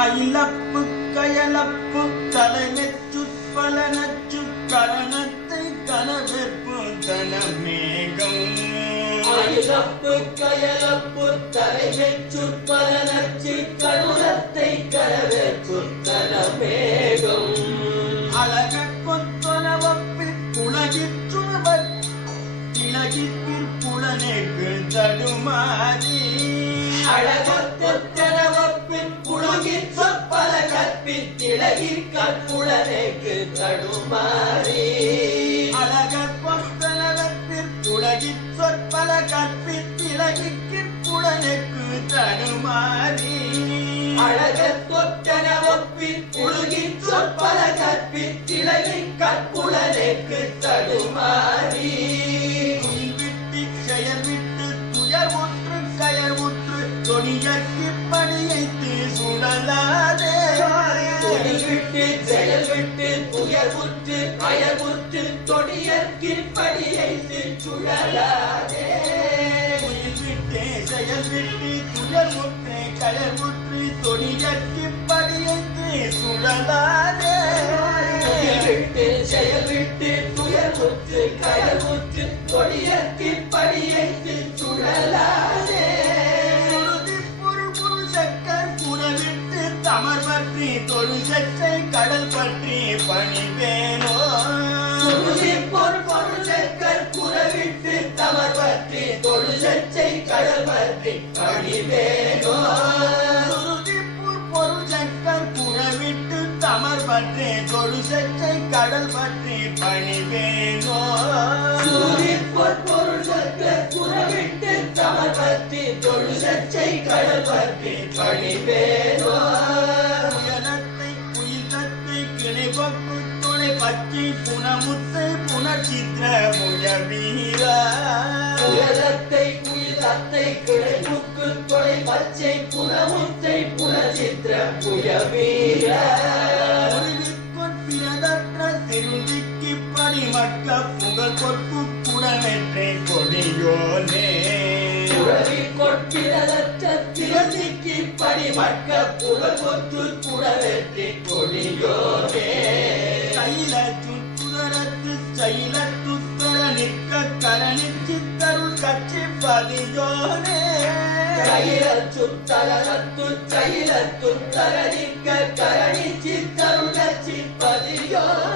அயிலப்பு கயலப்பு தலைமெச்சு பலனச்சு கரணத்தை கனவெப்பு தனமேகம் அயிலப்பு கயலப்பு தலைவெச்சு பலனச்சு கடுரத்தை கரவே சுத்தன மேகம் அழக கொத்தனவப்பி புலகிற்றுவர் திலகிற்பிற் புலனேக்கு தடுமாறி. அழகத்தனவப்பின் கற்பித்திழகில் கற்புலனேக்கு தடுமாறி. புலகிற் சொற்பல கற்பித்திலகிற்பிற் புலனேக்கு தடுமாறி. அழகத்தொட்டனவப்பின் புழுகிச் சொற்பல கற்பித்திழகில் கற்புலனேக்கு தடுமாறி. விட்டு செயல் விட்டு துயர் ஒன்று கயர் உற்று தொடியற்கு படியைத்து சுடலாதே விட்டு செயல் விட்டு துயர் உற்று அயல் உற்று தொடியற்கில் படியைத்து சுழலாதே. உயிர் விட்டே செயல் விட்டு துயர் உற்று கயர் உற்று தொடியற்கு சற்றை கடல் பற்றி பணிவேனோ பொருள் செக்கர் புறவிட்டு தமர் பற்றி தொழு சச்சை கடல் பற்றி பணிவேனோ புயலத்தை புயலத்தை கிளைபப்பு துணை பற்றி புனமுத்தை புனச்சித்திர முயவீரா. புயலத்தை புயலத்தை கிளைப்புக்கு தொலை பச்சை புனமுத்தை புனச்சித்திர புயவீர புகழ் கொட்பு கொடியோனே புறவி படிமக்க புகழ் கொத்து புடவெற்றி கொடியோனே கையில சுற்றுதரத்து செயல துத்தர நிற்க கரணி சித்தருள் கட்சி பதியோனே கையில சுத்தரத்து செயல துத்தர நிற்க கரணி சித்தருள் கட்சி பதியோனே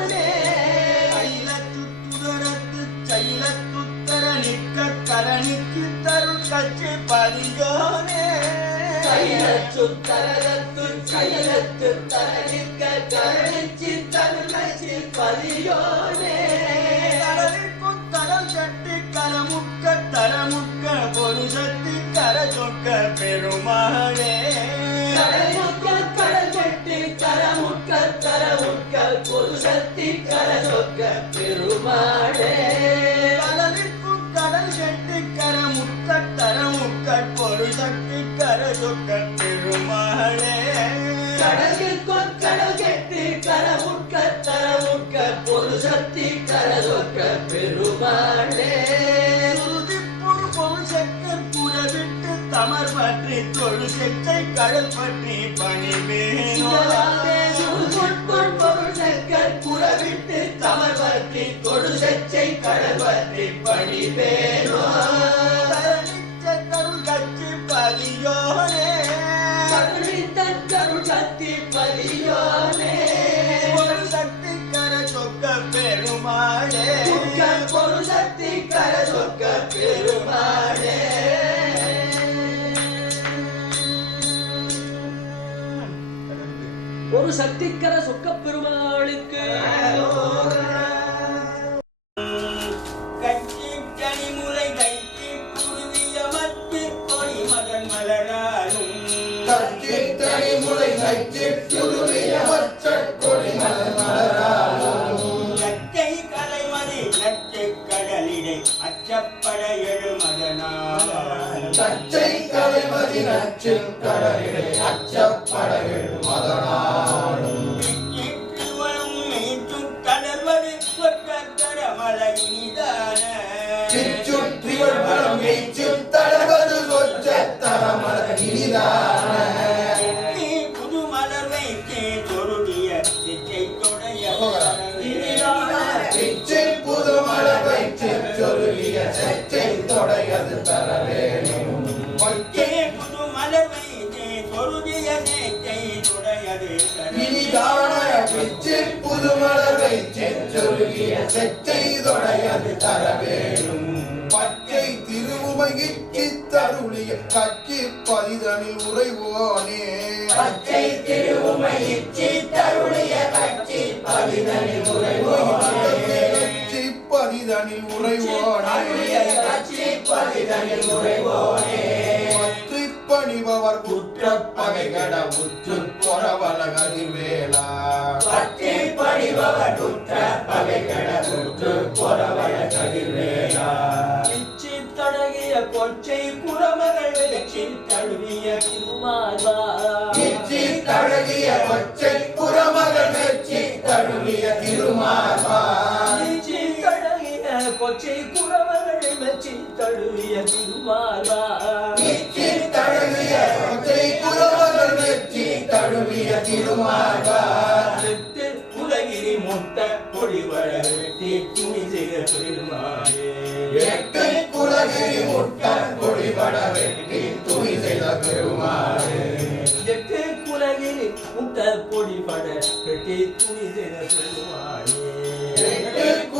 சுத்தரத்து கையிலத்து தரணிக்க கரணி சித்தருளச்சி பதியோனே கடலுக்கும் கடல் கட்டி கரமுக்க தரமுக்க ஒரு சக்தி கர சொக்க பெருமாளே கடமுக்க கடல் வெட்டி கரமுக்க தரமுக்க பொது சக்தி கரசொக்க பெருமாளே கடலில் கொற்கடல் கெட்டி கரமுக்க தரமுக்க பொது சக்தி கரசொக்க பெருமாளே சுருதி பொரு பொருள் புறவிட்டு தமர் பற்றி தொழு செச்சை கடல் பற்றி பணிவேனோ சுடலாதே பொருள் செக்கர் புறவிட்டு தமர் பற்றி தொடு சச்சை கடல் பற்றி பணிவேனோ சக்தி பதியோனே ஒரு சக்தி கர சொக்க பெருமாளே. பொரு சக்தி கரசொக்க பெருமாளே. ஒரு சக்திக்கர சொக்க பெருமாளுக்கு. கட்சி கனிமுலை கைச்சி குருவிய மத்தி கொடி மகன் மலராலும் கட்சி தனிமுறை நச்சு துருவிய மச்சக் கொடி மலராலும் கச்சை கலைமதி நச்சு கடலிடை அச்சப்பட எழுமதனால் கச்சை கலைமதி நச்சு கடலிடை அச்சப்பட மதனாலும் கடல்வது சொற்க கரமலை இனிதான சிச்சுற்றிகள் பலம் செத்தில் தொடையது தரவேணும். கொச்சே புது மலர் வைத்தே தொருதிய நேற்றை துடையது இனிதான பிச்சில் புது மலர் வைத்தே தொருதிய தொடையது தரவேணும். பச்சை திருவுமையிற்கு தருளிய கட்சி பதிதனில் உறைவோனே. பச்சை திருவுமையிற்கு தருளிய கட்சி பதிதனில் உறைவோனே. கட்சி பவிதனில் உறைவோனே. பற்றி பணிபவர் குற்றப் பகைகட உற்று பொறவல கதிர்வேலா பற்றி பணிபவர் குற்ற பகைகட குற்று பொறவர கதிர்வேலா தடகிய கொச்சை குரமகள் வெச்சி தழுவிய இச்சி தழகிய பச்சை புறமகள் வெச்சி தழுவிய தடகிய கொச்சை குரமகள் வெச்சி தழுவிய திருமார்வா இச்சி தழகிய பச்சை புறமகள் வெச்சி தழுவிய திருமார்பா செத்து உலகிரி முட்ட பொடிவர வெட்டி துணி செய்ய பெருமாளே. எட்டு குலகிரி முட்ட கொடிபட வெட்டி துணி செய்த பெருமாளே. எட்டு குலகிரி முட்ட பொடி பட வெட்டி துணி செய்த பெருமாளே.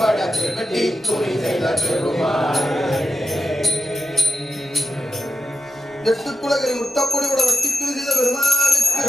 பட திருப்பட்டி துணிதைல எட்டு குலகை முட்டப்பொடி கூட வட்டி திருகித பெருமாளுக்கு.